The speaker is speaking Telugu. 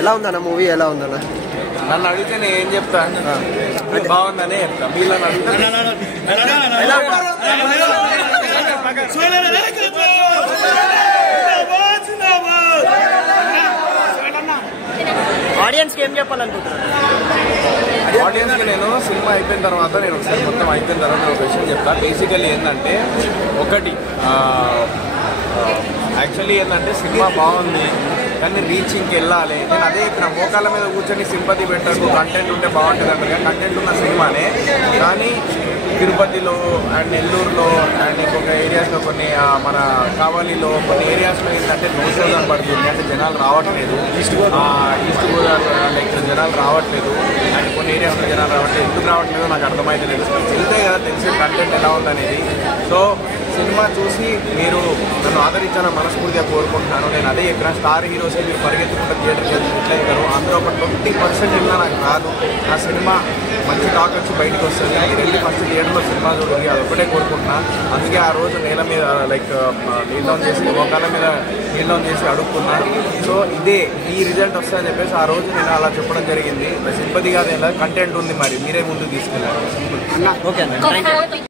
ఎలా ఉందన్న మూవీ? ఎలా ఉందన్న? నన్ను అడిగితే నేను ఏం చెప్తాను, బాగుందనే చెప్తా. వీళ్ళని అడిగితే ఆడియన్స్ కి ఏం చెప్పాలనుకుంటున్నాను? ఆడియన్స్ కి నేను సినిమా అయిపోయిన తర్వాత నేను ఒకసారి మొత్తం అయిపోయిన తర్వాత ఒక విషయం చెప్తా. బేసికల్లీ ఏంటంటే ఒకటి యాక్చువల్లీ ఏంటంటే సినిమా బాగుంది కానీ రీచింగ్కి వెళ్ళాలి. నేను అదే ఇక్కడ మోకాళ్ళ మీద కూర్చొని సింపతి పెట్టకు, కంటెంట్ ఉంటే బాగుంటుంది అంటారు కానీ కంటెంట్ ఉన్న సినిమానే. కానీ తిరుపతిలో అండ్ నెల్లూరులో అండ్ ఇంకొక ఏరియాస్లో కొన్ని మన కావలిలో కొన్ని ఏరియాస్లో ఏంటంటే నోసోజన్ పడుతుంది, అంటే జనాలు రావట్లేదు. ఈస్ట్ గోదావరి అంటే ఇక్కడ జనాలు రావట్లేదు అండ్ కొన్ని ఏరియాస్లో జనాలు రావట్లేదు. ఎందుకు రావట్లేదో నాకు అర్థమైతే లేదు. వెళ్తే కదా తెలిసే కంటెంట్ ఎలా ఉందనేది. సో సినిమా చూసి మీరు నన్ను ఆదరించాలని మనస్ఫూర్తిగా కోరుకుంటున్నాను. నేను అదే ఇక్కడ స్టార్ హీరోసే మీరు పరిగెత్తుకుంటే థియేటర్కి ఎట్లయితారు, అందులో ఒక 20% ఇలా నాకు రాదు. ఆ సినిమా మంచి టాక్ వచ్చి బయటకు వస్తుంది. మీరు వెళ్ళి ఫస్ట్ థియేటర్లో సినిమా చూడండి, అది ఒకటే కోరుకుంటున్నాను. అందుకే ఆ రోజు నేల మీద లైక్ నీల్ డౌన్ చేసి మోకాళ్ళ మీద నీల్ డౌన్ చేసి అడుగుతున్నాను. సో ఇదే ఈ రిజల్ట్ వస్తుందని చెప్పేసి ఆ రోజు నేను అలా చెప్పడం జరిగింది. సింపతి కాదు, ఎలా కంటెంట్ ఉంది, మరి మీరే ముందుకు తీసుకెళ్ళారు. ఓకే.